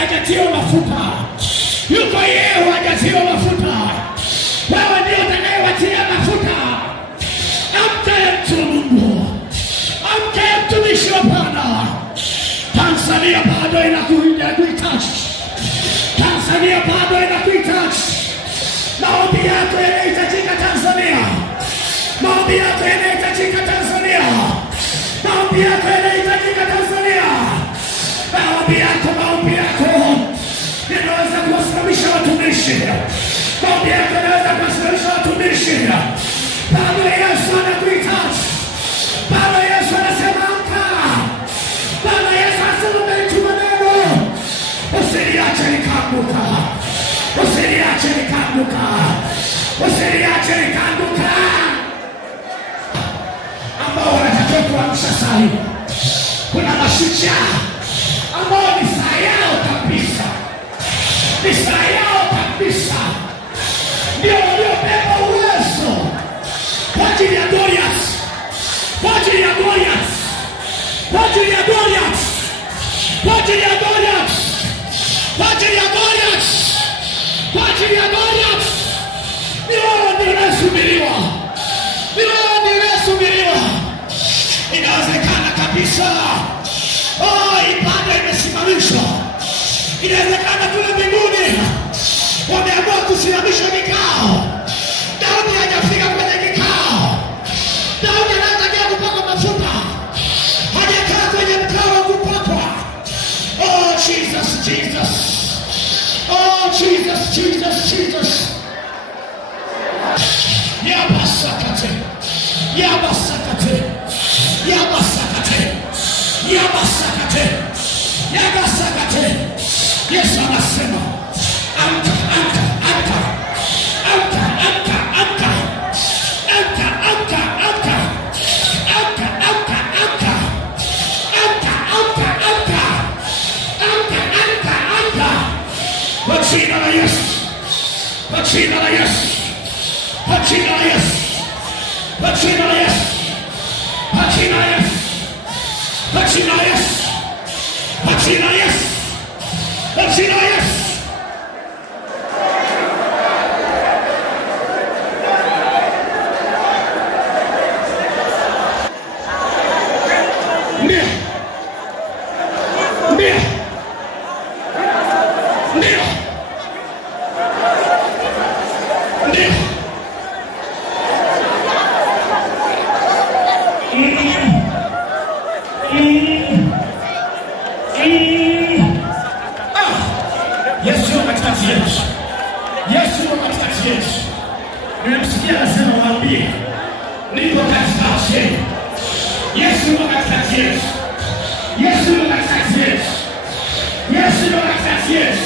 hajatiwa mafuta. Yuko yeye hajatiwa mafuta. Wewe ndio utakayewatia mafuta. Amka mtu wa Mungu. Amka mtumishi wa Bwana. Tanzania bado inakuhitaji. Tanzania bado inakuhitaji. Maombi yako yanahitajika Tanzania. Maombi yako yanahitajika Tanzania. Maombi yako yanahitajika Tanzania. Maombi yako yanaweza kuwasimamisha watumishi. Maombi yako yanaweza kuwasimamisha watumishi. Bado Yesu anakuhitaji. Bado Yesu anasema amka. Bado Yesu anasema umetuma neno. Usiliache likaanguka. Usiliache likaanguka. Usiliache likaanguka. Ambao wanatakiwa kuamsha sali. Kuna mashujaa ambao ni saa yao kabisa. Ni saa yao kabisa. Ndio waliobeba uwezo kwa ajili ya Goliath. Kwa ajili ya Goliath. Kwa ajili ya Goliath. Kwa ajili ya Goliath. Kwa ajili ya Goliath. Kwa ajili ya Goliath. Ndio inasubiriwa. Ndio inasubiriwa. Inawezekana kabisa. Ibada imesimamishwa. Inawezekana kule mbinguni wameamua kusimamisha kikao. Daudi hajafika kwenye kikao. Daudi anataka kupaka mafuta. Hajakaa kwenye mkao wa kupakwa. Oh Jesus, Jesus. Oh Jesus, Jesus, Jesus. Yabasakate. Yabasakate. Yabasakate. Yabasakate. Yabasakate. Yesu anasema amka, amka, amka. Amka, amka, amka. Amka, amka, amka. Amka, amka, amka. Amka, amka, amka. Amka, amka, amka. Kwa jina la Yesu. Kwa jina la Yesu. Kwa jina la Yesu. Kwa jina la Yesu. Kwa jina la Yesu. Kwa jina la Yesu. Kwa jina la Yesu. Kwa jina la Yesu. Ndio. Ndio. Ndio. Ndio. Yesu katikati yetu. Yesu katikati yetu. Nimemsikia anasema waambie niko katikati yetu. Yesu katikati yetu. Yesu katikati yetu. Yesu katikati yetu.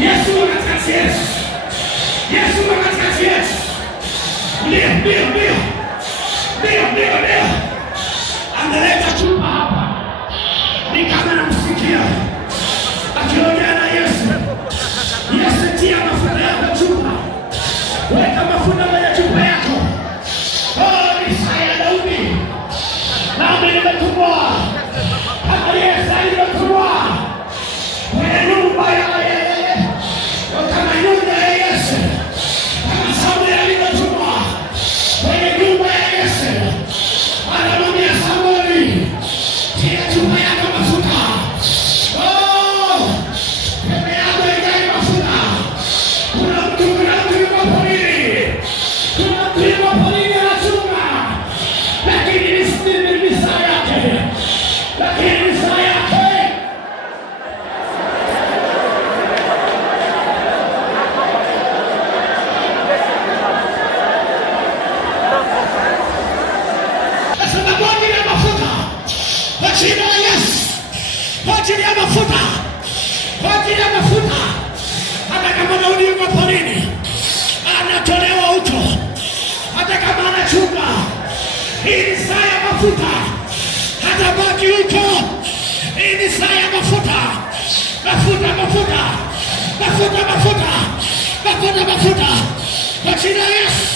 Yesu katikati yetu. Yesu katikati yetu. Ndio, ndio, ndio. Ndio, ndio, ndio. Analeta chupa hapa. Ni kama namsikia akiongea na Yesu. Yesu tia mafuta yako chupa. Weka mafuta kwenye chupa yako. Oh, ni saa ya Daudi. Nami nimetumwa. Hata Yesu alimetumwa kwenye nyumba ya yeye. Kama nyumba ya Yesu. Kama Samuel alimetumwa kwenye nyumba ya Yesu. Anamwambia Samueli, tia chupa yako mafuta. Oh, pepe yako ikae mafuta. Kuna mtu yuko porini. Kuna mtu yuko porini anachunga. Lakini ni saa yake. Lakini ni saa yake. Nasema kwa ajili ya mafuta. Kwa jina la Yesu. Kwa ajili ya mafuta. Kwa ajili ya mafuta. Hata kama Daudi yuko porini, anatolewa huko. Hata kama anachunga, hii ni saa ya mafuta. Hata baki huko, hii ni saa ya mafuta. Mafuta, mafuta. Mafuta, mafuta. Mafuta, mafuta. Kwa jina la Yesu.